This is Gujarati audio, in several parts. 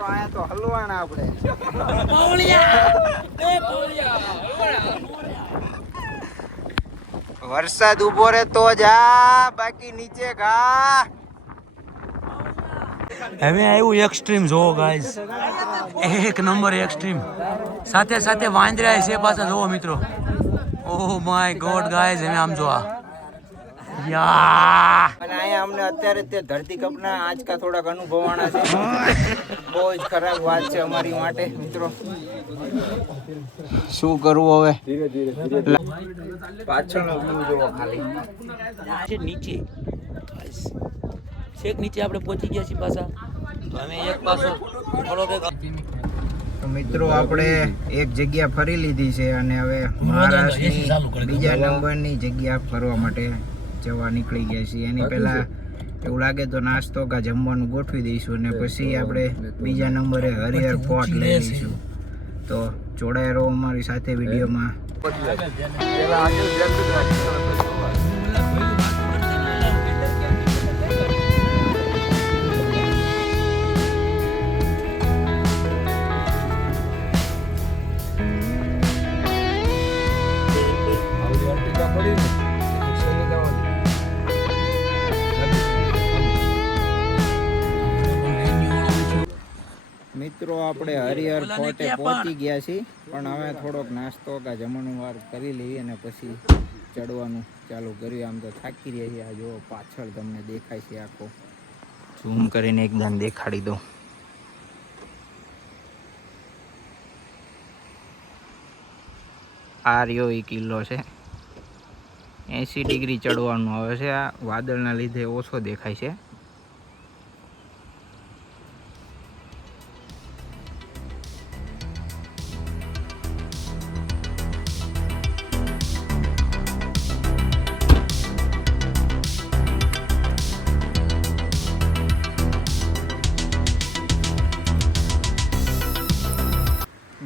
મિત્રો આયા તો હલવાણા આપણે વરસાદ ઉભો રહે તો જા, બાકી નીચે ઘા. હવે આવ્યું એક્સ્ટ્રીમ જોવો ગાઈસ, એક નંબર એક્સ્ટ્રીમ. સાથે સાથે વાંદરા છે પાછા, જોવો મિત્રો. ઓહ માય ગોડ ગાઈસ, હવે આમ જોવા યા. અને અહીંયા અમને અત્યારે તે ધરતીકંપના આંચકા થોડાક અનુભવાણા છે. બહુ જ ખરાબ વાત છે અમારી માટે મિત્રો. શું કરવું હવે? પાછળનો વ્યૂ જોવો ખાલી. નીચે છેક નીચે આપણે પહોંચી ગયા છીએ પાછા. તો અમે એક પાછો મિત્રો આપણે એક જગ્યા ફરી લીધી છે અને હવે મહારાષ્ટ્રની બીજા નંબરની જગ્યા ફરવા માટે જવા નીકળી ગયા છીએ. એની પહેલા એવું લાગે તો નાસ્તો કે જમવાનું ગોઠવી દઈશું અને પછી આપણે બીજા નંબરે હરિહર ફોર્ટ લઈ લઈશું. તો જોડાયા રહો અમારી સાથે વિડીયોમાં. મિત્રો આપણે હરિહર ફોર્ટે પહોંચી ગયા છીએ, પણ હવે થોડોક નાસ્તો કે જમણવાર કરી લઈએ અને પછી ચડવાનું ચાલુ કર્યું. આમ તો થાકી રહ્યા છીએ. આ જો પાછળ તમને દેખાય છે આખો, ઝૂમ કરીને એકદમ દેખાડી દઉં. આ રહ્યો એ કિલ્લો છે. 80 ડિગ્રી ચડવાનું આવે છે. આ વાદળના લીધે ઓછો દેખાય છે.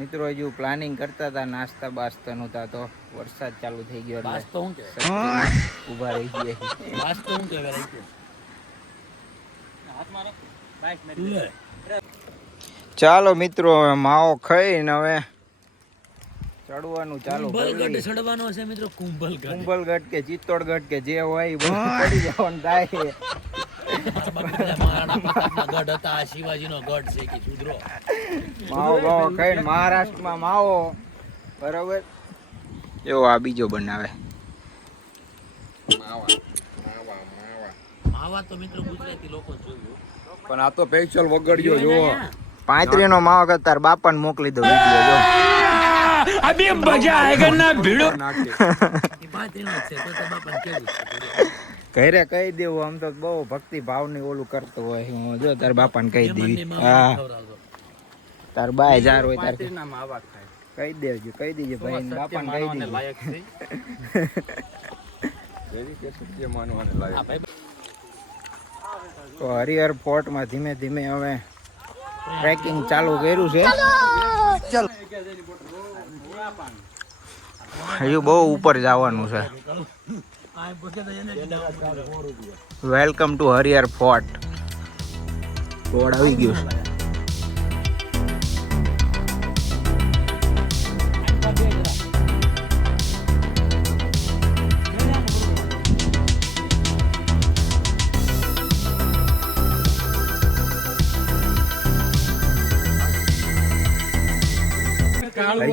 મિત્રો હજુ પ્લાનિંગ કરતા હતા નાસ્તા બાસ્તાનું, તા તો વરસાદ ચાલુ થઈ ગયો એટલે ઊભા રહી ગયા. ચાલો મિત્રો હવે માવો ખાઈને હવે ચડવાનું ચાલુ કરી. ચડવાનો છે મિત્રો કુંભલગઢ કે ચિત્તોડગઢ કે જે હોય એ બધું ચડી જવાનું થાય. માવો બાવો ખાઈને મહારાષ્ટ્રમાં માવો બરોબર. એવો આ બીજો બનાવે માવા તો મિત્રો ગુજરાતી લોકો જોયું, પણ આ તો સ્પેશિયલ વગડ્યો જો. 35 નો માવો કે તાર બાપાને મોકલી દો વિડિયો જો. અભી મજા આયેગા ના ભીડો. 35 નો છે તો બાપાને કેવું ઘરે કહી દેવું. આમ તો બહુ ભક્તિ ભાવની ઓલું કરતો હોય. હું જો તાર બાપાને કહી દેવી. હા તાર બાય જાર હોય તાર કહી દેજો, કહી દેજો ભાઈ બાપાને કહી દેજો. તો હરિહર ફોર્ટમાં ધીમે ધીમે હવે ટ્રેકિંગ ચાલુ કર્યું છે. હજુ બહુ ઉપર જવાનું છે. Welcome to Harihar fort. Board આવી ગયું છે.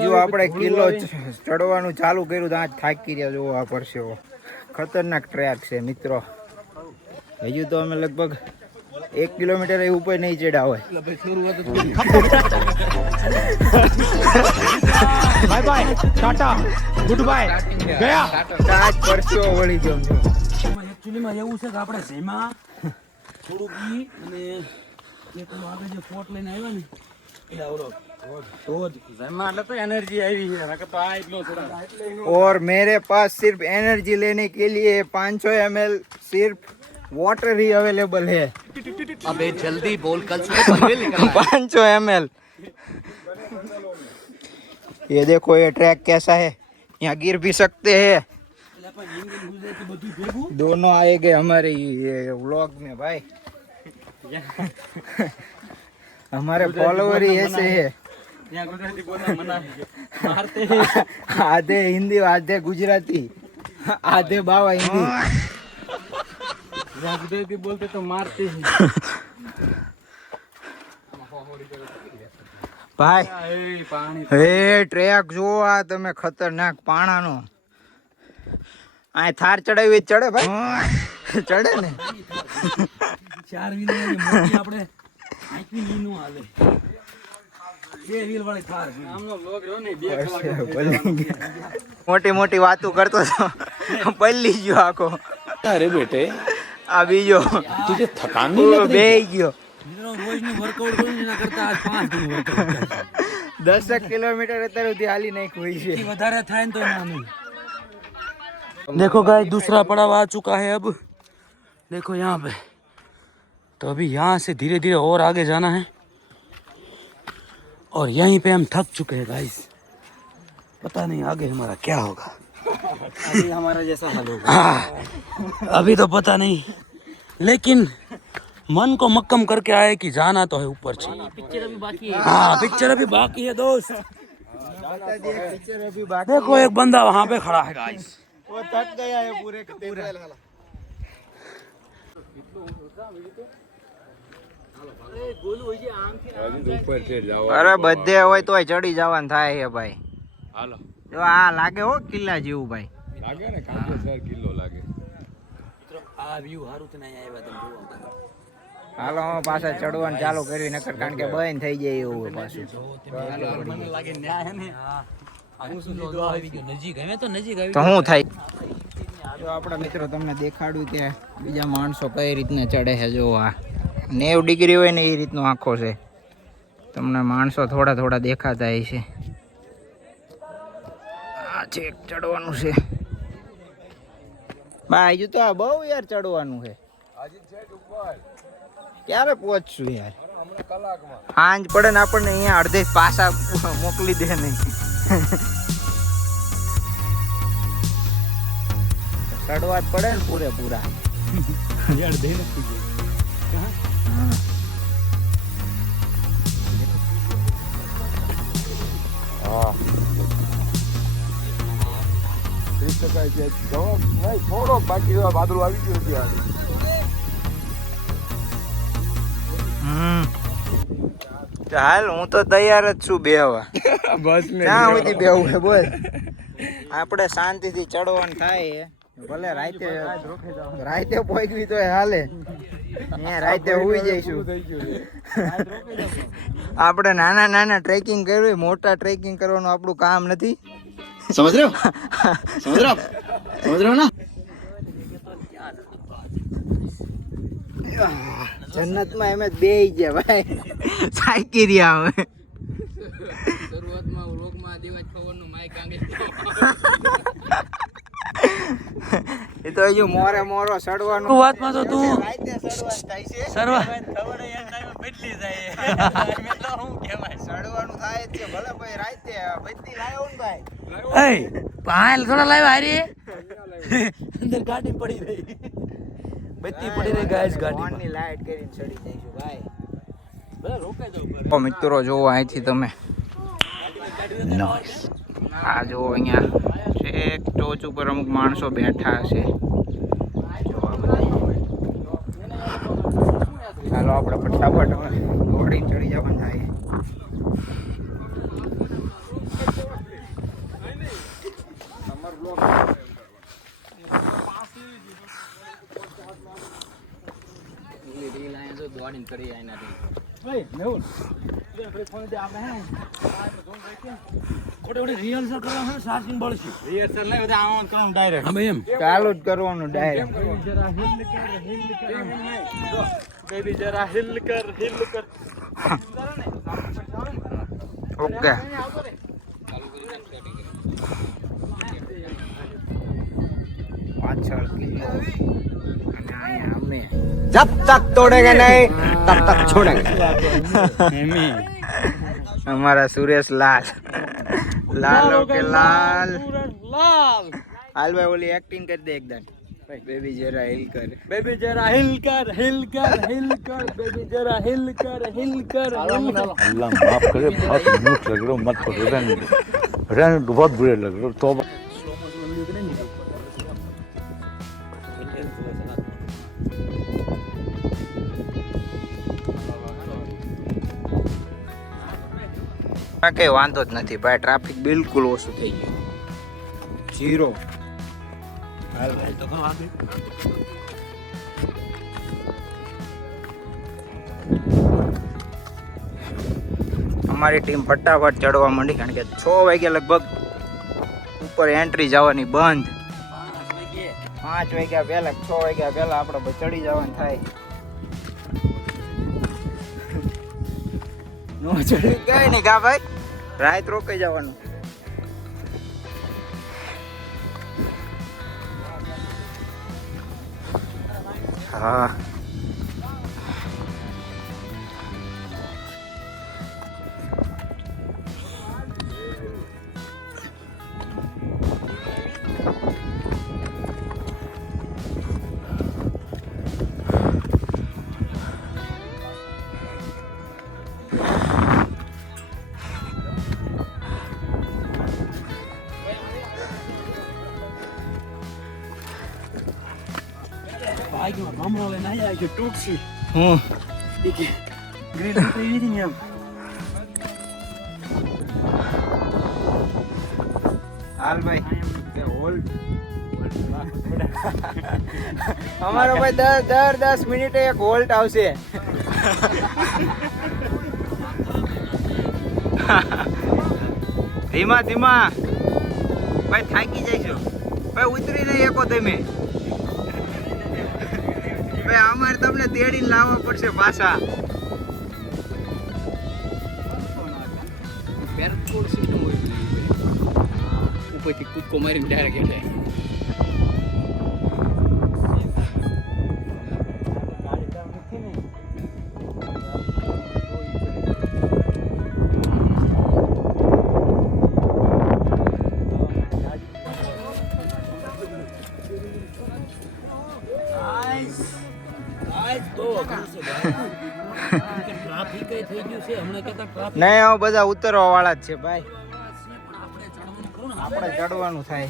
હજુ આપણે કિલ્લો ચડવાનું ચાલુ કર્યું તો આજ થાકી રહ્યા. જોવો આ પરસેવો, ખતરનાક ટ્રેક છે મિત્રો. હજુ તો અમે લગભગ 1 કિલોમીટર એ ઉપર નહીં ચડ્યા હોય. Bye bye, Tata, good bye, ગયા. આજ પરસેવો વળી ગયો. એકચ્યુઅલીમાં એવું છે કે આપણે જેમાં થોડુંક ઈ અને એક આગળ જે ફોટ લઈને આવ્યા ને એટલે આવડો और मेरे पास सिर्फ एनर्जी लेने के लिए 500 ml सिर्फ वाटर ही अवेलेबल है. अबे जल्दी बोल, कल सुबह पनवेल निकलना है. 500 ml. ये देखो ये ट्रैक कैसा है. यहाँ गिर भी सकते हैं. दोनों आएंगे हमारे ये व्लॉग में भाई. हमारे फॉलोवर ही ऐसे है, आधे हिंदी आधे गुजराती आधे बाबा हिंदी गुजराती बोलते तो मारते ही। ભાઈ હે ટ્રેક જો આ તમે ખતરનાક પાણાનો આ થાર ચડાવી ચડે ભાઈ ચડે ને 4 વ્હીલ ની મોટી આપણે આંખી ની નો હાલે 2 વ્હીલ વાળી થાર આમનો લોગ રહ્યો ને 2 કલાક મોટી મોટી વાતો કરતો તો પલ્લી ગયો આખો अरे बेटे આ બીજો तुझे थकान नहीं लग બે ગયો મિત્રો રોજ નું વર્કઆઉટ કરું એના કરતા આજ 5 दिन વર્કઆઉટ 10 કિલોમીટર અત્યાર સુધી હાલી નાખ્યું હોય છે વધારે થાય ને તો ના નહીં। देखो गाइस दूसरा पड़ाव आ चुका है अब देखो यहाँ पे तो अभी यहाँ से धीरे धीरे और आगे जाना है और यहीं पे हम थक चुके हैं गाइस पता नहीं आगे हमारा क्या होगा अभी हमारा जैसा हाल होगा। हाँ, अभी तो पता नहीं लेकिन मन को मक्कम करके आए कि जाना तो है ऊपर से। पिक्चर अभी बाकी है। हाँ पिक्चर अभी बाकी है दोस्त। पिक्चर अभी बाकी देखो एक बंदा वहाँ पे खड़ा है गाइस वो थक गया है पूरे के पूरे ऊपर से जाओ અરે બધે હોય તોય ચડી જવાનું થાય છે ભાઈ હાલો જો આ લાગે હો કિલ્લા જેવું ભાઈ લાગે ને કાંઠે 4 કિલો લાગે આ વ્યૂ હારું તો નહીં આવ્યા તમે જોવો હાલો અમે પાછા ચડવાનું ચાલુ કર્યું નકર કારણ કે બંધ થઈ જાય એવું હોય પાછું મને લાગે ન્યા હે ને હું શું લીધો આવી ગયો નજીક હવે તો નજીક આવી તો શું થાય જો આપણા મિત્રો તમને દેખાડું કે બીજા માણસો કઈ રીતના ચડે છે જો આ 90 ડિગ્રી હોય ને એ રીતનો આખો છે તમને માણસો થોડા થોડા દેખાતા હશે આ છેક ચડવાનું છે ભાઈ હજુ તો આ બહુ યાર ચડવાનું છે ક્યારે પહોંચશું યાર સાંજ પડે ને આપણને અહીંયા અડધે પાછા મોકલી દે નહીં ચડવા જ પડે ને પૂરેપૂરા હા હા 30% છે જવાબ નહીં થોડો બાકી વાદળું આવી ગયું ત્યાં હાલ હું તો તૈયાર જ છું બેહવા બસ ને ક્યાં સુધી બેહવું છે બોલ આપણે શાંતિથી ચડવાનું થાય છે ભલે રાતે પહોંચવી તો હાલે અહીંયા રાતે હુઈ જઈશું આપણે નાના નાના ટ્રેકિંગ કરવી મોટા ટ્રેકિંગ કરવાનું આપણું કામ નથી સમજ રહ્યો ના જન્નતમાં એમ જ બેહી ગયા ભાઈ સાયકી રહ્યા હવે શરૂઆતમાં વ્લોગમાં દેવાજ ખવરનું માઈક આંગે એ તો હજુ મોરે મોરો સડવાનું વાતમાં તો તું રાતે સડવાનું થાય છે સર્વા બદલી જાય સડવાનું થાય જ છે ભલે ભાઈ રાતે બત્તી લાવ્યો ને ભાઈ એ પાલ થોડા લાવ્યા હારી અંદર ગાડી પડી રહી બત્તી પડી રહી ગાઈસ ગાડીમાં ફોનની લાઈટ કરીને ચડી જઈશું ભાઈ ભલે રોકાઈ જાવ મિત્રો જોવો અહીંથી તમે આ જો અહીંયા છેક ટોચ ઉપર અમુક માણસો બેઠા હશે જોવા બધા ચાલો આપણે ફટાફટ દોડીને ચડી જવાનું થાય દોડીને કરી આઈના રિહર્સલ કરવા છે ચાર્જિંગ બળશે રિહર્સલ નહીં બધા આમ કરવાનું ડાયરેક્ટ અમે એમ ચાલુ જ કરવાનું ડાયરેક્ટ બેબી જરા હિલ કર ઓકે પાછળ કિલ્લો અને અહીંયા અમે જબ તક તોડેંગે નહીં તબ તક છોડેંગે हमारा सुरेश लाल लालो के लाल લાલ हाल भाई बोली एक्टिंग कर दे एकदम બેબી જરા હિલ કર. બેબી જરા હિલ કર બેબી જરા હિલ કર अल्लाह माफ करे बहुत न्यूट लग रहा मत करो रहने दो बहुत बुरे लग रहे तो કઈ વાંધો જ નથી ભાઈ, ટ્રાફિક બિલકુલ ઓછું થઈ ગયું, ઝીરો. અમારી ટીમ ફટાફટ ચડવા માંડી, કારણ કે 6 વાગ્યા લગભગ ઉપર એન્ટ્રી જવાની બંધ. 5 વાગ્યા પહેલા 6 વાગ્યા પહેલા આપણે ચડી જવાનું થાય. નો ચડી કઈ નહીં કા ભાઈ, રાત રોકાઈ જવાનું. હા ભાઈ કે મામલો લઈને આયા કે ટોક્સી હું કે ગ્રીલ તો એવી ની એમ હાલ ભાઈ કે હોલ્ડ. અમારો ભાઈ દર 10 મિનિટે એક હોલ્ટ આવશે. ધીમા ધીમા ભાઈ, થાકી જઈશું ભાઈ, ઉતરી નહીં એકો તમે ભાઈ, અમારે તમને તેડીને લાવવા પડશે પાછા. પેરકોડ સિસ્ટમ હોય ઉપરથી કૂદકો મારીને ડાયરેક્ટ એટલે નહીં, હવે બધા ઉતરવા વાળા જ છે ભાઈ, આપણે ચડવાનું થાય.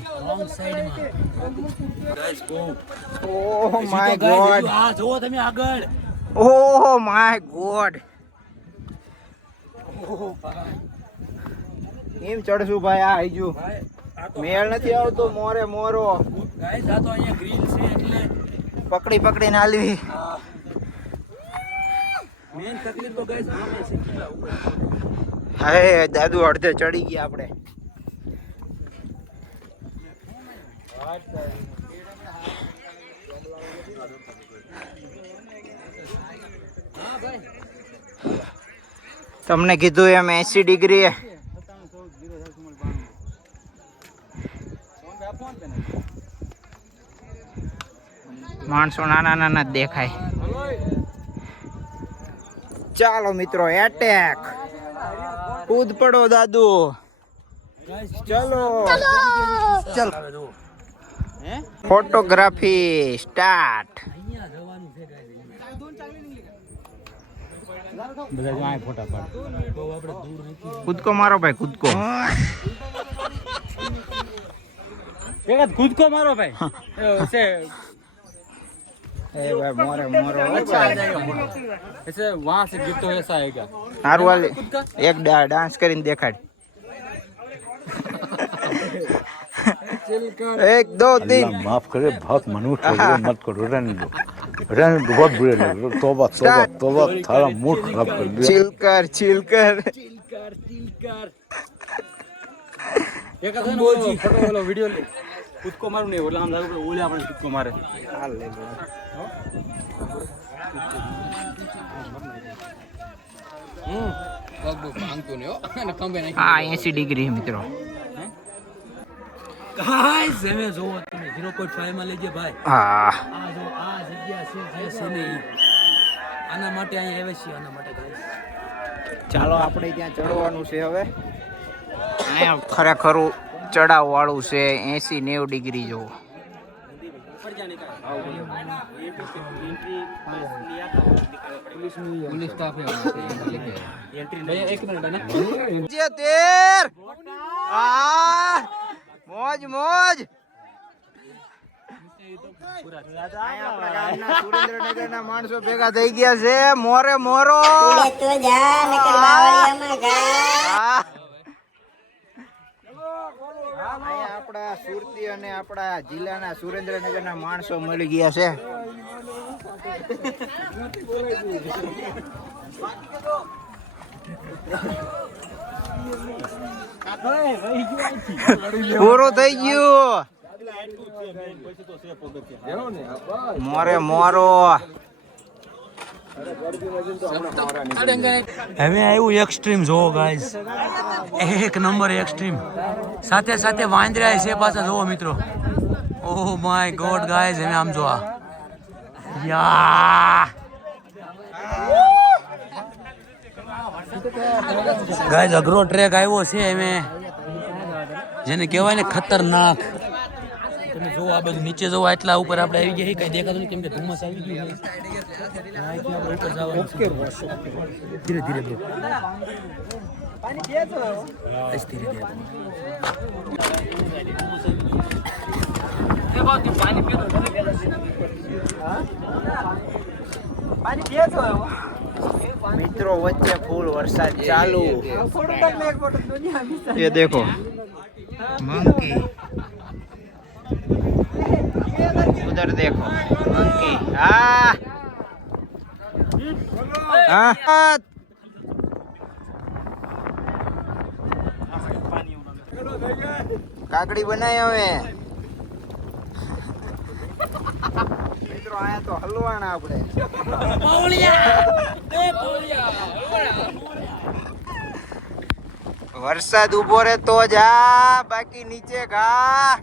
ઓહ માય ગોડ, આ જોવો તમે આગળ ઓહ માય ગોડ. એમ ચડશું ભાઈ, આ હજુ મેળ નથી આવતો. મોરે મોરો ગાઈસ, આ તો અહીંયા ગ્રીલ છે એટલે પકડી પકડીને હાલવી. મેન તકલીફ તો ગાઈસ આમે છે. હવે દાદુ અડધે ચડી ગયા આપણે. તમને કીધું એમ 80 ડિગ્રી માણસો નાના નાના જ દેખાય. ચાલો મિત્રો, એટેક, કૂદ પડો દાદુ, ચલો ચલો. Photography start. કૂદકો મારો ભાઈ, કૂદકો. કૂદકો મારો ભાઈ. ए भाई मोरे मोरो अच्छा आ जाएगा. ऐसे वहां से गिर तो ऐसा आएगा. हारू वाले एक डांस કરીને દેખાડ. 1 2 3 अल्लाह माफ करे बहुत मनुष्य लग रहे मत करो रहने दो बहुत बुरे लग रहे तौबा तौबा तौबा थारा मूड खराब कर दिया. चिल कर एक है ना फोटो वाला वीडियो ले कूदको मारू नहीं ओला हम लागू ओले આપણે કૂદકો મારે. હાલ લે પગ ભાંગતો ને હો અને ખંભે નાખી. હા 80 ડિગ્રી મિત્રો. ગાઈસ તમે જોવો તમે 0.5 માં લેજે ભાઈ. હા આ જો આ જગ્યા છે જે છે ને આના માટે અહીં આવે છે આના માટે ગાઈસ. ચાલો આપણે ત્યાં ચડવાનું છે હવે. અહીંયા ખરેખર ચડાવ વાળું છે 80 90 ડિગ્રી જેવું. ઉપર જા નીકળ पुलिस स्टाफ है જે 13 મોજ મોજ આપણા ગામના સુરેન્દ્રનગરના માણસો ભેગા થઈ ગયા છે મોરે મોરો આપણા સુરતી અને આપણા જિલ્લાના સુરેન્દ્રનગરના માણસો મળી ગયા છે. પૂરું થઈ ગયું. મોરે મોરો હવે આવ્યું એક્સ્ટ્રીમ જોવો ગાઈસ, એક નંબર એક્સ્ટ્રીમ. સાથે સાથે વાંદરા છે પાછા જોવો મિત્રો. ઓહ માય ગોડ ગાઈસ, હવે આમ જો યા ગાઈસ અઘરો ટ્રેક આવ્યો છે હવે, જેને કહેવાય ને ખતરનાક. તમે જો આ બધું નીચે જવો, એટલા ઉપર આપણે આવી ગયા, કઈ દેખાતું નહીં કેમ કે ધુમ્મસ આવી ગયું. ધીરે ધીરે બ્રો, મિત્રો વચ્ચે ફૂલ વરસાદ ચાલુ. ये देखो मंकी, उधर देखो मंकी. કાકડી બનાવી હવે મિત્રો. આયા તો હલવાના આપણે. વરસાદ ઉભો રહે તો જા, બાકી નીચે ઘા.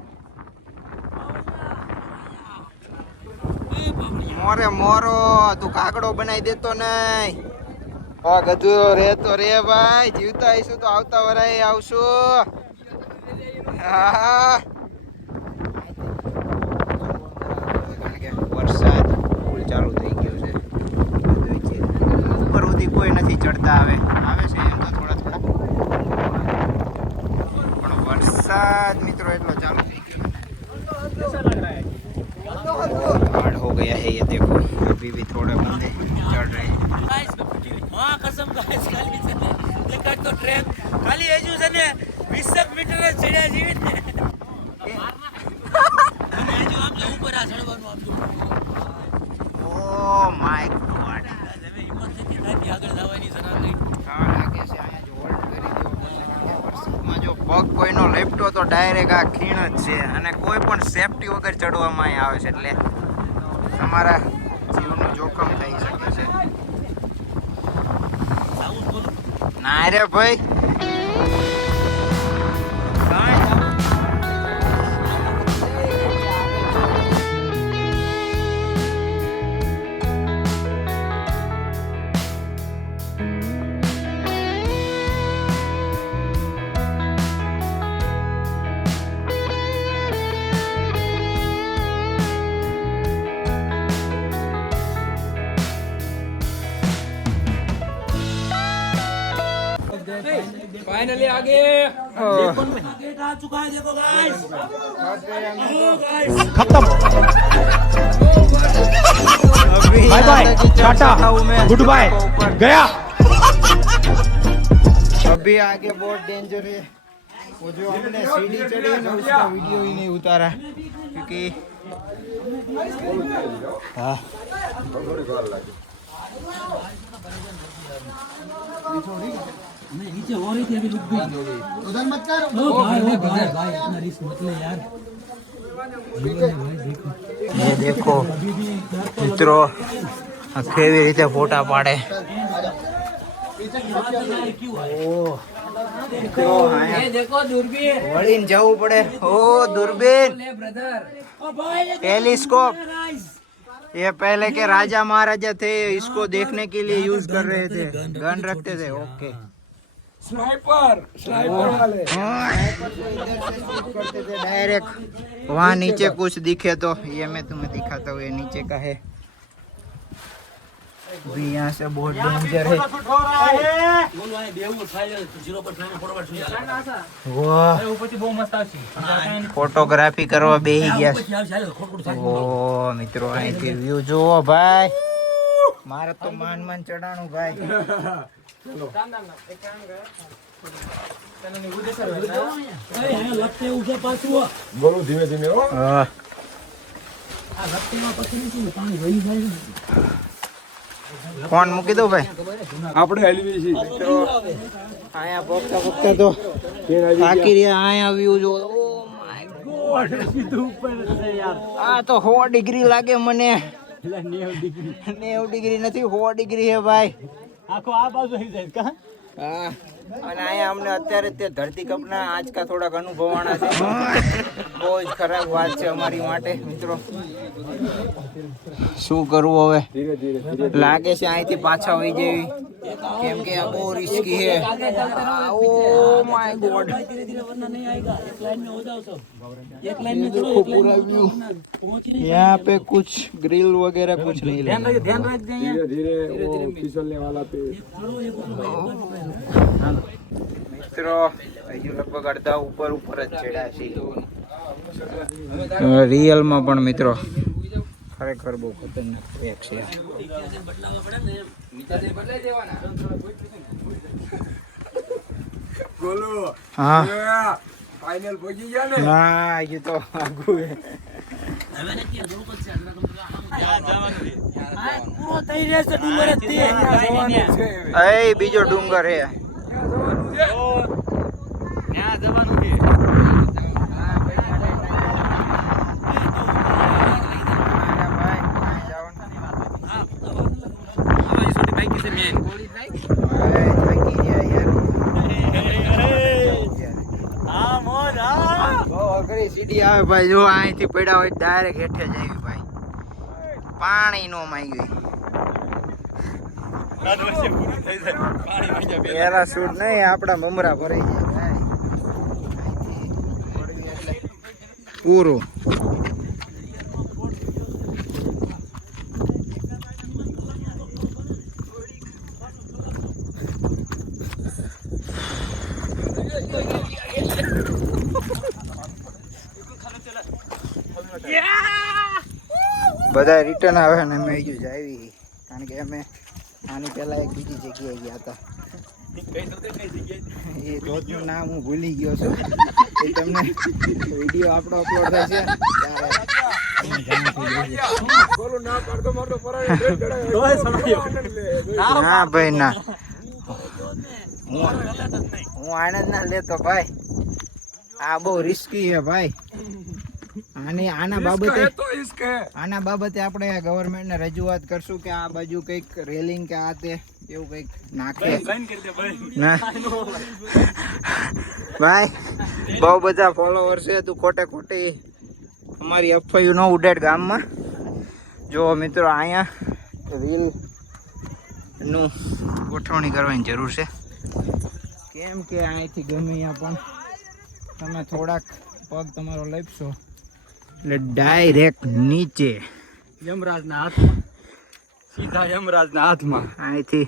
મોરે મોરો તું કાકડો બનાવી દેતો નહીં. ગધુ રે તો રે ભાઈ, જીવતા આવીશું તો આવતા વરાય આવશું. વરસાદ ફૂલ ચાલુ થઈ ગયો છે. ઉપર સુધી કોઈ નથી ચડતા. આવે છે એમ તો થોડા થોડા, પણ વરસાદ મિત્રો એટલો ચાલુ થઈ ગયો. हार्ड हो गया है ये देखो, अभी भी थोड़े बंदे चढ़ रहे हैं. हाँ कसम गाइस, खाली છે ને લેકટ તો ટ્રેક ખાલી એજુ છે ને 20 મીટર જ ચડ્યા જીવી ને. અને એજુ આમ જો ઉપર આ ચડવાનું આમ જો. ઓ માય ગોડ, હવે હિંમત નથી થતી આગળ જવાની જરા નહીં. હા લાગે છે અહીંયા જો હોલ્ડ કરી દો. વરસાદમાં જો પગ કોઈનો લેપટો તો ડાયરેક્ટ આ ખીણ જ છે, અને કોઈ પણ સેફટી વગર ચડવામાં આવે છે, એટલે તમારા જીવનું જોખમ થઈ શકે છે. ના રે ભાઈ, फाइनली आगे गेट आ चुका है, देखो गाइस. खत्म. Bye bye, tata, goodbye, गया. अभी आगे बहुत डेंजर है. वो जो हमने सीढ़ी चढ़ी है ना, उसका वीडियो ही नहीं उतारा क्योंकि हाँ नीचे हो रही थी अभी रुक गई. उधर मत कर. भाई इतना रिस्क मत ले यार. ये देखो મિત્રો કેવી રીતે ફોટા પાડે. વળીને જવું પડે. ઓ દૂરબીન, टेलीस्कोप. ये पहले के राजा महाराजा थे, इसको देखने के लिए यूज कर रहे थे, गन रखते थे. ओके स्नाइपर वाले करते थे डायरेक्ट वहाँ नीचे कुछ दिखे तो ये मैं तुम्हें दिखाता हूँ। ये नीचे का है भी, यहाँ से बहुत डेंजर है। वाह फोटोग्राफी करवा બેહી ગયા। ઓ મિત્રો અહીંથી વ્યૂ જુઓ ભાઈ, મારે તો માન ચડાણું ભાઈ। બોલો ધીમે ધીમે હો। હા ફોન મૂકી દો ભાઈ, આપણે હલવી છે મિત્રો આયા પોકતા પોકતા તો થાકી રહ્યા। આયા વ્યૂ જો, ઓ માય ગોડ સીધું ઉપર છે યાર। આ તો 100 ડિગ્રી લાગે મને। 90 ડિગ્રી નથી, 100 ડિગ્રી હે ભાઈ। આખો આ બાજુ આવી જાય કા। હા અને અહીંયા અમને અત્યારે તે ધરતીકંપના આંચકા થોડાક અનુભવાણા છે। બહુ જ ખરાબ વાત છે અમારી માટે મિત્રો। શું કરવું હવે? ધીરે ધીરે લાગે છે અહીંથી પાછા વહી જવી, કેમ કે આ બહુ રિસ્કી है। ઓ माय गॉड, देखो पूरा व्यू। यहाँ पे कुछ ग्रिल वगैरह कुछ नहीं लगा। धीरे धीरे वो फिसलने वाला पे। મિત્રો હજુ લગભગ અડધા ઉપર જ ચડ્યા છે। રિયલમાં પણ મિત્રો ખરેખર બહુ ખતરનાક ટ્રેક છે। બોલો હા ફાઇનલ પહોંચી ગયા ને। હા હજુ તો આગું છે। એ બીજો ડુંગર છે। સીડી આવે ભાઈ, જો અહીંથી પડ્યા હોય ડાયરેક્ટ હેઠે જાય ભાઈ। પાણી નો માંગ્યું પેલા શૂટ નહીં, આપડા મમરા ભરાઈ જાય ભાઈ પૂરું। બધા રિટર્ન આવે ને અમે હજુ જાવી, કારણ કે અમે આની પહેલા એક બીજી જગ્યાએ ગયા હતા। એ ધોધનું નામ હું ભૂલી ગયો છું, એ તમને વિડીયો આપણો અપલોડ થશે ત્યારે જાણ થઈ જશે। ના ભાઈ ના, હું આનંદ ના લેતો ભાઈ। આ બહુ રિસ્કી છે ભાઈ। આના બાબતે આપણે ગવર્મેન્ટને રજૂઆત કરશું કે આ બાજુ કંઈક રેલિંગ કે આ તે એવું કંઈક નાખે ના ભાઈ। બહુ બધા ફોલોવર છે, તું ખોટી અમારી અફવાયું ન ઉડાડ ગામમાં। જો મિત્રો અહીંયા રીલ નું ગોઠવણી કરવાની જરૂર છે, કેમ કે અહીંથી ગમે ત્યાં પણ તમે થોડાક પગ તમારો લપશો એટલે ડાયરેક્ટ નીચે યમરાજના હાથમાં, સીધા યમરાજના હાથમાં। અહીંથી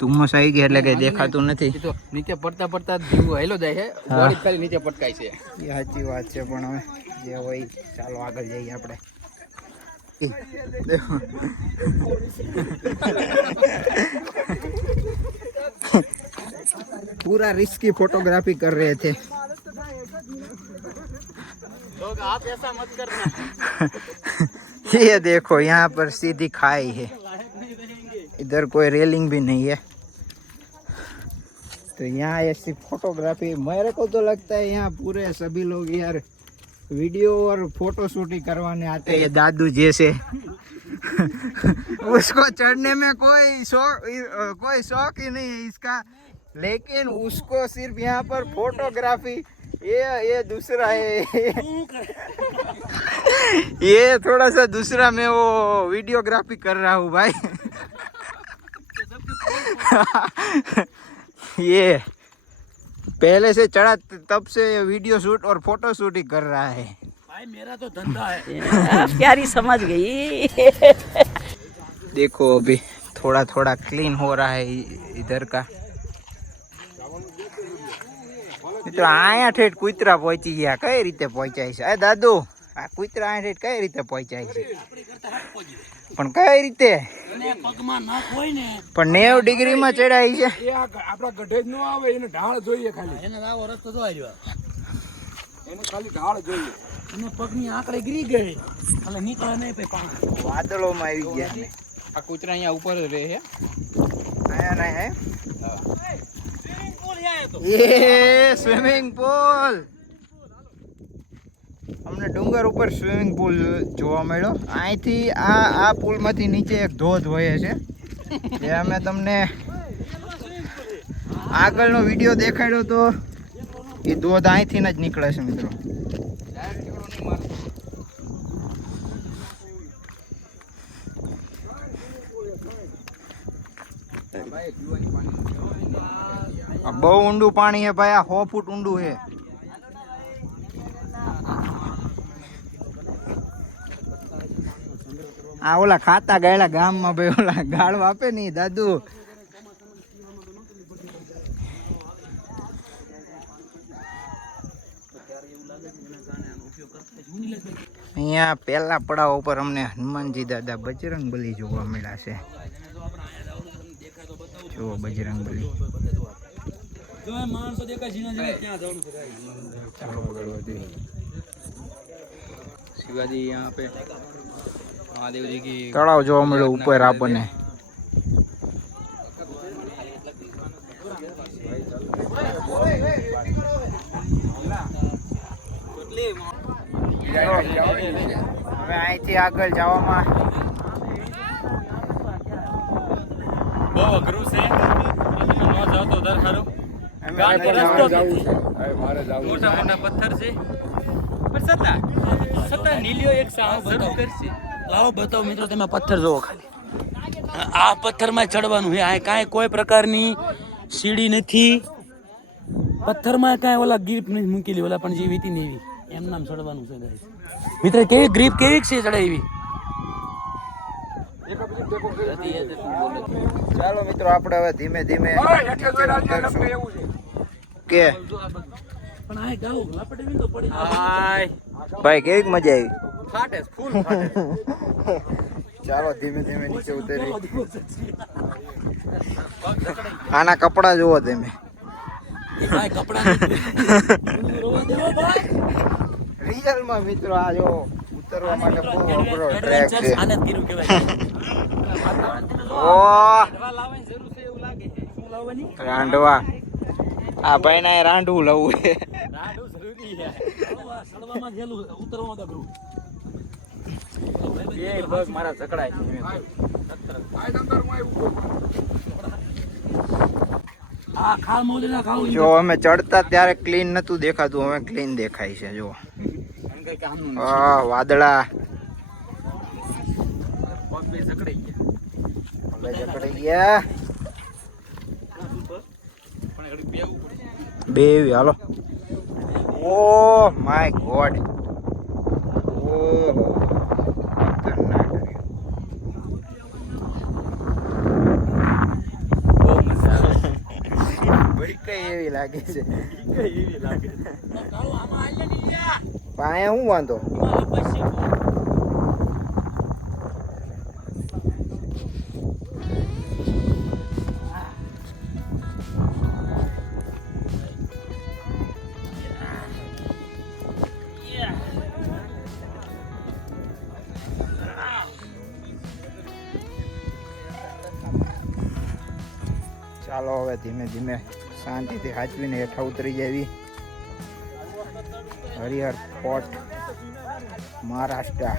ધુમ્મસ આવી ગયા એટલે કઈ દેખાતું નથી। તો નીચે પડતા પડતા જીવ હેલો જાય છે, ગાડી ખાલી નીચે પટકાય છે। એ સાચી વાત છે, પણ હવે જે હોય ચાલો આગળ જઈએ આપણે। पूरा रिस्की फोटोग्राफी कर रहे थे। लोग आप ऐसा मत करना। ये देखो यहाँ पर सीधी खाई है, इधर कोई रेलिंग भी नहीं है, तो यहाँ ऐसी फोटोग्राफी, मेरे को तो लगता है यहाँ पूरे सभी लोग यार वीडियो और फोटो शूटिंग करवाने आते हैं। ये दादू जैसे उसको चढ़ने में कोई शौक ही नहीं है इसका, लेकिन उसको सिर्फ यहाँ पर फोटोग्राफी, ये दूसरा है। ये थोड़ा सा दूसरा मैं वो वीडियोग्राफी कर रहा हूँ भाई। ये पहले से चढ़ा तब से वीडियो शूट और फोटो शूट ही कर रहा है। भाई मेरा तो धंधा है। प्यारी समझ गई। देखो अभी थोड़ा थोड़ा क्लीन हो रहा है इधर का। तो आया ठेठ कुतरा पहुंची गया कई रीते पहुंचाय છે दादू आ कुतरा आया ठेठ कई रीते पहुंचाय છે પણ કઈ રીતે પગમાં નાક હોય ને પણ 90 ડિગ્રીમાં ચડાઈ છે એ આપડા ગઢે જ ન આવે એને ઢાળ જોઈએ ખાલી એને આવો રસ્તો જો આવ્યો એને ખાલી ઢાળ જોઈએ અને પગની આંકડે ગીરી ગઈ એટલે નીકળે નહીં પછી પાણી વાદળોમાં આવી ગયા ને આ કૂતરા અહીંયા ઉપર રહે છે આયા ના હે ये स्विमिंग पूल અમને ડુંગર ઉપર સ્વિમિંગ પૂલ જોવા મળ્યો અહીંથી આ પુલમાંથી નીચે એક ધોધ વહે છે જે અમે તમને આગળનો વિડીયો દેખાડ્યો તો એ ધોધ અહીંથી જ નીકળે છે મિત્રો બહુ ઊંડું પાણી હે ભાઈ આ 100 ફૂટ ઊંડું હે આ ઓલા ખાતા ગાયલા ગામમાં ભાઈ ઓલા ગાળ વાપે ની દાદુ અહીંયા પહેલા પડાવ ઉપર અમને હનુમાનજી દાદા બજરંગબલી જોવા મળ્યા છે જો બજરંગબલી જો માણસો દેખાય જીના જીના ક્યાં જવાનું છે ચાલો ભગવતી शिवाजी यहाँ पे महादेव जी की તળાવ જોવા મળ્યો ઉપર આપણને હવે અહીંથી આગળ જવામાં બહુ અઘરું છે ન જાવ તો દર હારો મારે જાવું મોટા મોટા પથ્થર છે પણ છતાં નીલિયો એક સાહસ જરૂર કરશે લાવો બતાવો મિત્રો તમે પથ્થર જોવો ખાલી આ પથ્થરમાં ચડવાનું છે આ કાંઈ કોઈ પ્રકારની સીડી નથી પથ્થરમાં કાંઈ ઓલા ગ્રીપ નથી મૂકેલી ઓલા પણ જેવી હતી ને એવી એમ નામ ચડવાનું છે મિત્ર કેવી ગ્રીપ કેવી છે ચડાવી ચાલો મિત્રો આપણે હવે ધીમે ધીમે કે પણ આ ગાવ લાપડે વિંદો પડી ભાઈ કેવી મજા આવી ફાટે ફૂલ ફાટે ચાલો ધીમે ધીમે નીચે ઉતરી આના કપડા જોવો તમે ભાઈ કપડા રોવા દેવો ભાઈ રિયલમાં મિત્રો આ જો ઉતરવા માટે બહુ અઘરો ટ્રેક છે આને કીરું કહેવાય ઓ લાવવાની જરૂર છે એવું લાગે છે શું લાવવાની રાંડવા આ ભાઈ ના રાંડવું લવું છે રાડું જરૂરી છે સડવામાં જેલું ઉતરવામાં તો અઘરું બે પગ મારા ઝકડાય છે આ ખાલ મોદના ખાવ જો અમે ચડતા ત્યારે ક્લીન નતું દેખાતું હવે ક્લીન દેખાય છે જો વાદળા પગ બે ઝકડાઈ જકડાઈ ગયા બે હાલો ઓ માય ગોડ ઓહો ખતરનાક બહુ મજા આવે બડી કઈ એવી લાગે છે એવી લાગે કાળો આમાં આલે ની લ્યા પાયા હું વાંધો પછી ચાલો હવે ધીમે ધીમે શાંતિથી હાચવીને હેઠા ઉતરી જાવી હરિહર ફોર્ટ મહારાષ્ટ્ર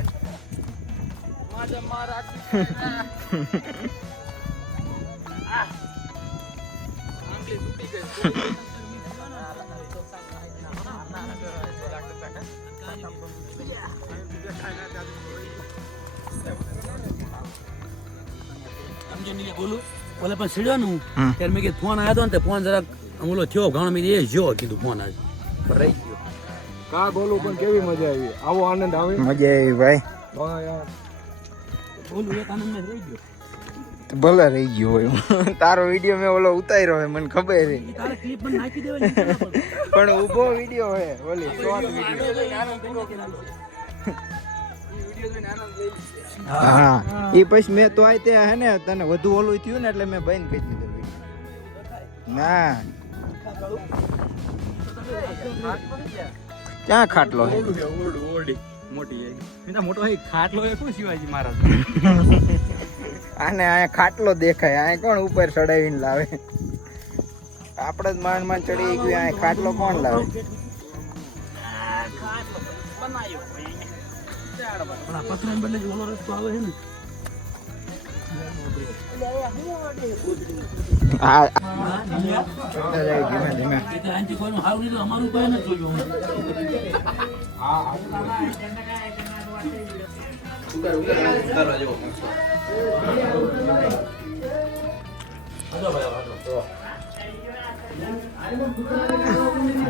બોલું ઓલે પણ સીડ્યાનું ત્યારે મેં કીધું ફોન આવ્યો હતો ને તે ફોન જરાક ઓલો થયો ઘણો મેં એ જો કીધું ફોન આજે પણ રહી ગયો. કા બોલું પણ કેવી મજા આવી, આવો આનંદ આવે. મજા આવી ભાઈ, હા યાર, બોલું એક આનંદ માં જ રહી ગયો. ભલે રહી ગયો હોય. તારો વિડીયો મેં ઓલો ઉતાર્યો હોય મને ખબર છે, ઈ તારે ક્લિપ પણ નાખી દેવાની છે. પણ ઊભો વિડીયો હોય ઓલી શોર્ટ વિડીયો. હા એ પછી મેં તો આ તે હે ને તને વધુ ઓલું થયું ને એટલે મેં બંધ કરી દીધો video. ના ક્યાં ખાટલો હે? ખાટલો એ શું શિવાજી મહારાજ આને આ ખાટલો દેખાય, આ કોણ ઉપર ચડાવીને લાવે? આપણે જ માંડ માંડ ચડી ગયું, આ ખાટલો કોણ લાવે? પથરા બદલે જે ઓલો રસ્તો આવે છે ને હા ધીમે ધીમે. એ તો આંટી કોઈનું હાવ લીધું, અમારું કોઈ નથી જોયું.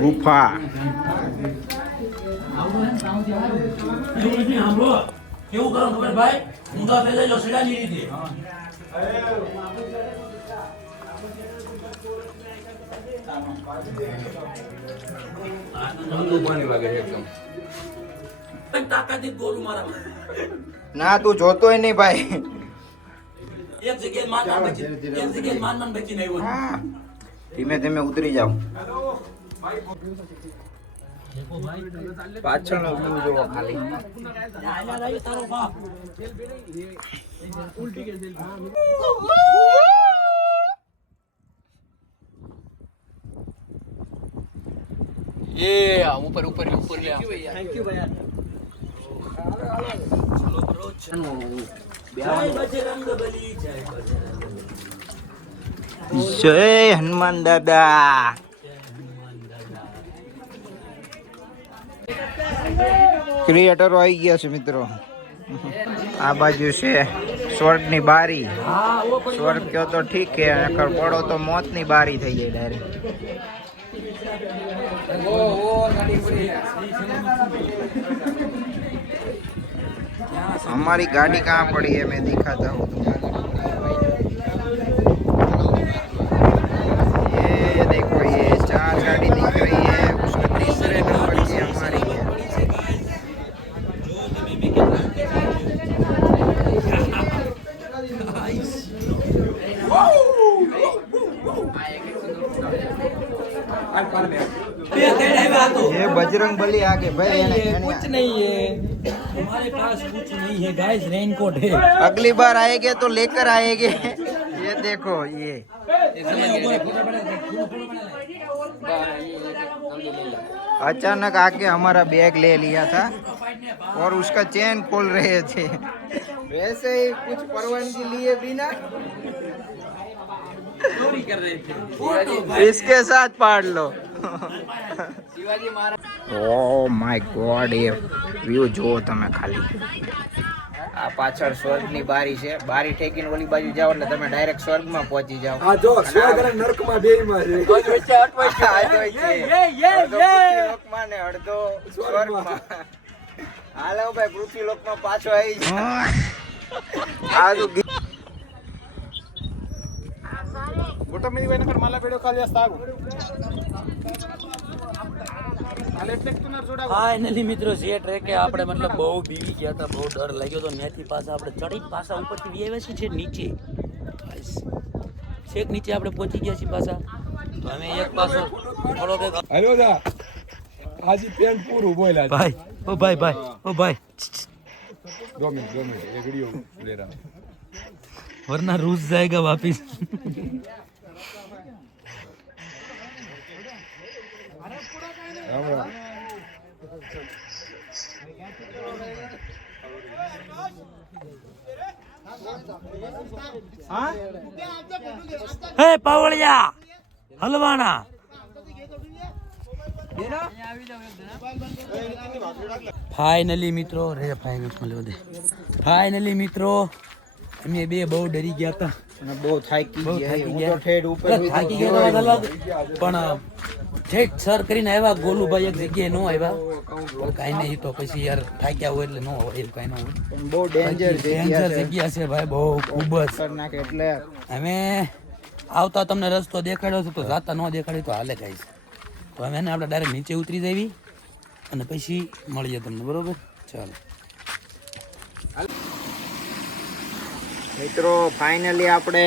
ગુફા એવું નથી, સાંભળો. કેવું કરો ખબર ભાઈ, ઊંધા પેલા જો સીડાની રીતે તાકાતી ગોલું મારા ના તું જોતોય નહીં ભાઈ. એક જગ્યાએ માનમાન બચી, એક જગ્યાએ માનમાન બચીને આવ્યો. હા, ધીમે ધીમે ઉતરી જાવ. પાછળનો વ્યૂ જોવો ખાલી. તારો બાપ ઉપર ઉપર ઉપર લે. થેન્ક યુ ભાઈ. ચલો બ્રો, ચલો. જય બજરંગ બલી, જય બજરંગ. જય હનુમાન દાદા. ક્રિએટરો આવી ગયા છે મિત્રો. આ બાજુ છે સ્વર્ગની બારી. સ્વર્ગ કયો તો ઠીક છે, નકર પડો તો મોતની બારી થઈ જાય ડાયરેક્ટ. हमारी गाड़ी कहाँ पड़ी है, मैं दिखाता हूँ तुमको। ये देखो, ये 4 गाड़ी दिख रही है, उसमें तीसरे नंबर की हमारी है। ये बजरंग बली आगे भाई, कुछ नहीं है हमारे पास, कुछ नहीं है गाइस, रेनकोट है। अगली बार आएंगे तो लेकर आएंगे। ये देखो, ये अचानक आके हमारा बैग ले लिया था और उसका चेन खोल रहे थे, वैसे ही कुछ परवानगी लिए बिना चोरी कर रहे थे। इसके साथ पाड़ लो। ઓહ માય ગોડ, એ વ્યૂ જુઓ તમે ખાલી. આ પાછળ સ્વર્ગની બારી છે, બારી ઠેકીને ઓલી બાજુ જાઓ એટલે તમે ડાયરેક્ટ સ્વર્ગમાં પહોંચી જાઓ. આ જો સ્વર્ગ અને નરકમાં બેયમાં છે. પૃથ્વીલોકમાં ને અડધો સ્વર્ગમાં. હાલો ભાઈ, પૃથ્વીલોકમાં પાછો આવી જાય. આ તો ફાઇનલી મિત્રો, જે ટ્રેકે આપણે મતલબ બહુ બીવી ગયા હતા, બહુ ડર લાગ્યો તો, ત્યાંથી પાછા આપણે ચડી પાછા ઉપરથી વી આવ્યા છીએ નીચે. છેક નીચે આપણે પહોંચી ગયા છીએ પાછા. તો અમે એક પાછો થોડો કંઈક હાલો દા, હાજી પેન્ટ પૂરું બોલ્યા. ભાઈ, ઓ ભાઈ, ભાઈ, ઓ ભાઈ, 2 મિનિટ એ વિડિયો લે रहा वरना रूस जाएगा वापिस. हे पावड़िया हलवाना. ફાઇનલી મિત્રો, ફાઇનલી મિત્રો અમે બે બહુ ડરી ગયા હતા. અને બહુ થાકી બહુ ગયા થાકી હું ગયા. તો ઠેઠ ઉપર અરે થાકી ગયા તો વાત અલગ, પણ ઠેઠ સર કરીને આવ્યા ગોલુભાઈ એક જગ્યાએ ન આવ્યા પણ કાંઈ નહીં, તો પછી યાર થાક્યા હોય એટલે ન હોય એવું કાંઈ ન હોય. પણ બહુ ડેન્જર ડેન્જર જગ્યા છે ભાઈ, બહુ ખૂબ જ. ખતરનાક એટલે અમે આવતા તમને રસ્તો દેખાડ્યો છે તો જાતા ન દેખાડ્યો તો હાલે ગાઈસ. તો હવે એને આપણે ડાયરેક્ટ નીચે ઉતરી જવી અને પછી મળીએ તમને, બરોબર? ચાલો મિત્રો ફાઇનલી આપણે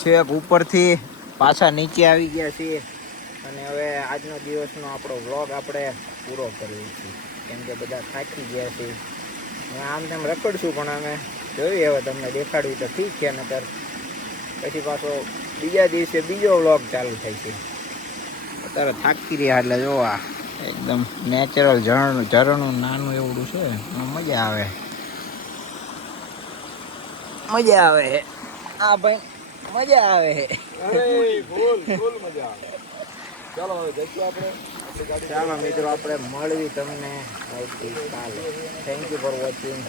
છેક ઉપરથી પાછા નીચે આવી ગયા છીએ અને હવે આજનો દિવસનો આપણો વ્લોગ આપણે પૂરો કરીએ છીએ કેમ કે બધા થાકી ગયા છે. હું આમ તેમ રખડશું પણ અમે જોઈએ હવે તમને દેખાડ્યું તો ઠીક છે, નકર પછી પાછો બીજા દિવસે બીજો વ્લોગ ચાલુ થાય છે. અત્યારે થાકી રહ્યા એટલે જોવા એકદમ નેચરલ ઝરણું નાનું એવડું છે, મજા આવે મજા આવે હા ભાઈ મજા આવે ચાલો મિત્રો આપણે મળવી તમને આવતીકાલે. Thank you for watching.